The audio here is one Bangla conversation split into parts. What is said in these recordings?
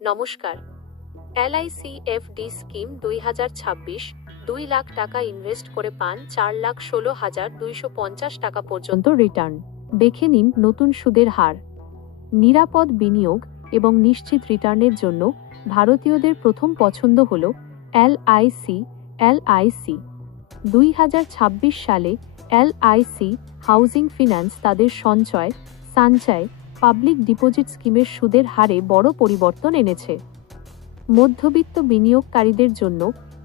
নমস্কার। LIC FD স্কিম 2026 2 লাখ টাকা ইনভেস্ট করে পান 4,16,250 টাকা পর্যন্ত রিটার্ন। দেখে নিন নতুন সুদের হার। নিরাপদ বিনিয়োগ এবং নিশ্চিত রিটার্নের জন্য ভারতীয়দের প্রথম পছন্দ হল LIC। 2026 সালে LIC হাউজিং ফিন্যান্স তাদের সঞ্চয় পাবলিক ডিপোজিট স্কিমের সুদের হারে বড় পরিবর্তন এনেছে। মধ্যবিত্ত বিনিয়োগকারীদের জন্য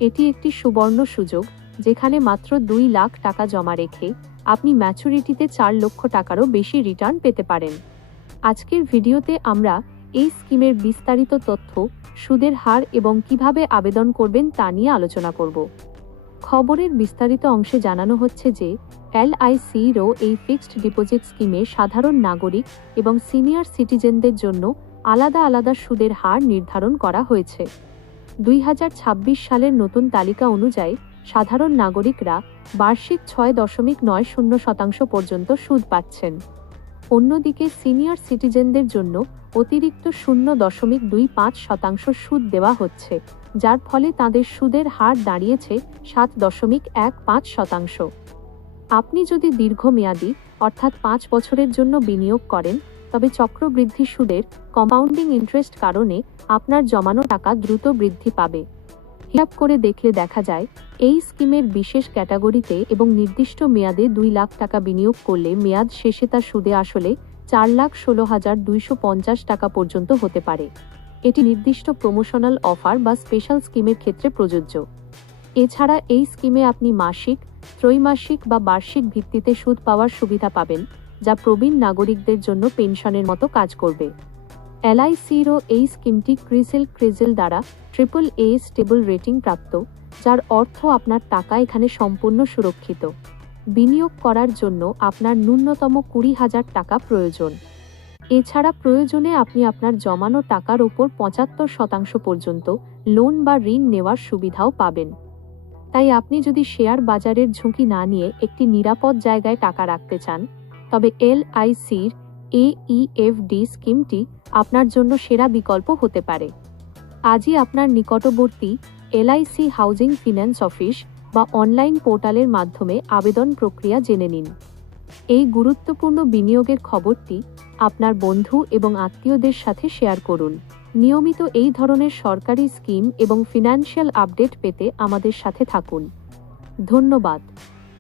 এটি একটি সুবর্ণ সুযোগ, যেখানে মাত্র 2 লাখ টাকা জমা রেখে আপনি ম্যাচুরিটিতে 4 লক্ষ টাকারও বেশি রিটার্ন পেতে পারেন। আজকের ভিডিওতে আমরা এই স্কিমের বিস্তারিত তথ্য, সুদের হার এবং কিভাবে আবেদন করবেন তা নিয়ে আলোচনা করব। খবরের বিস্তারিত অংশে জানানো হচ্ছে যে LIC-র এই ফিক্সড ডিপোজিট স্কিমে সাধারণ নাগরিক এবং সিনিয়র সিটিজেনদের জন্য আলাদা আলাদা সুদের হার নির্ধারণ করা হয়েছে। 2026 সালের নতুন তালিকা অনুযায়ী সাধারণ নাগরিকরা বার্ষিক 6.90% পর্যন্ত সুদ পাচ্ছেন। অন্যদিকে সিনিয়র সিটিজেনদের জন্য অতিরিক্ত 0.25% সুদ দেওয়া হচ্ছে, যার ফলে তাদের সুদের হার দাঁড়িয়েছে 7.15%। আপনি যদি দীর্ঘমেয়াদী অর্থাৎ 5 বছরের জন্য বিনিয়োগ করেন, তবে চক্রবৃদ্ধি সুদের কম্পাউন্ডিং ইন্টারেস্ট কারণে আপনার জমানো টাকা দ্রুত বৃদ্ধি পাবে। হিসাব করে দেখলে দেখা যায়, এই স্কিমের বিশেষ ক্যাটাগরিতে এবং নির্দিষ্ট মেয়াদে 2 লাখ টাকা বিনিয়োগ করলে মেয়াদ শেষে তা সুদে আসলে 4,16,250 টাকা পর্যন্ত হতে পারে। এটি নির্দিষ্ট প্রমোশনাল অফার বা স্পেশাল স্কিমের ক্ষেত্রে প্রযোজ্য। এছাড়া এই স্কিমে আপনি মাসিক, ত্রৈমাসিক বা বার্ষিক ভিত্তিতে সুদ পাওয়ার সুবিধা পাবেন, যা প্রবীণ নাগরিকদের জন্য পেনশনের মতো কাজ করবে। LIC-র এই স্কিমটি ক্রিসেল দ্বারা AAA স্টেবল রেটিং প্রাপ্ত, যার অর্থ আপনার টাকা এখানে সম্পূর্ণ সুরক্ষিত। বিনিয়োগ করার জন্য আপনার ন্যূনতম 20,000 টাকা প্রয়োজন। এছাড়া প্রয়োজনে আপনি আপনার জমানো টাকার উপর 75% পর্যন্ত লোন বা ঋণ নেওয়ার সুবিধাও পাবেন। তাই আপনি যদি শেয়ার বাজারের ঝুঁকি না নিয়ে একটি নিরাপদ জায়গায় টাকা রাখতে চান, তবে LIC-র AEFD স্কিমটি আপনার জন্য সেরা বিকল্প হতে পারে। আজই আপনার নিকটবর্তী LIC হাউজিং ফিন্যান্স অফিস বা অনলাইন পোর্টালের মাধ্যমে আবেদন প্রক্রিয়া জেনে নিন। এই গুরুত্বপূর্ণ বিনিয়োগের খবরটি আপনার বন্ধু এবং আত্মীয়দের সাথে শেয়ার করুন। নিয়মিত এই ধরনের সরকারি স্কিম এবং ফিনান্সিয়াল আপডেট পেতে আমাদের সাথে থাকুন। ধন্যবাদ।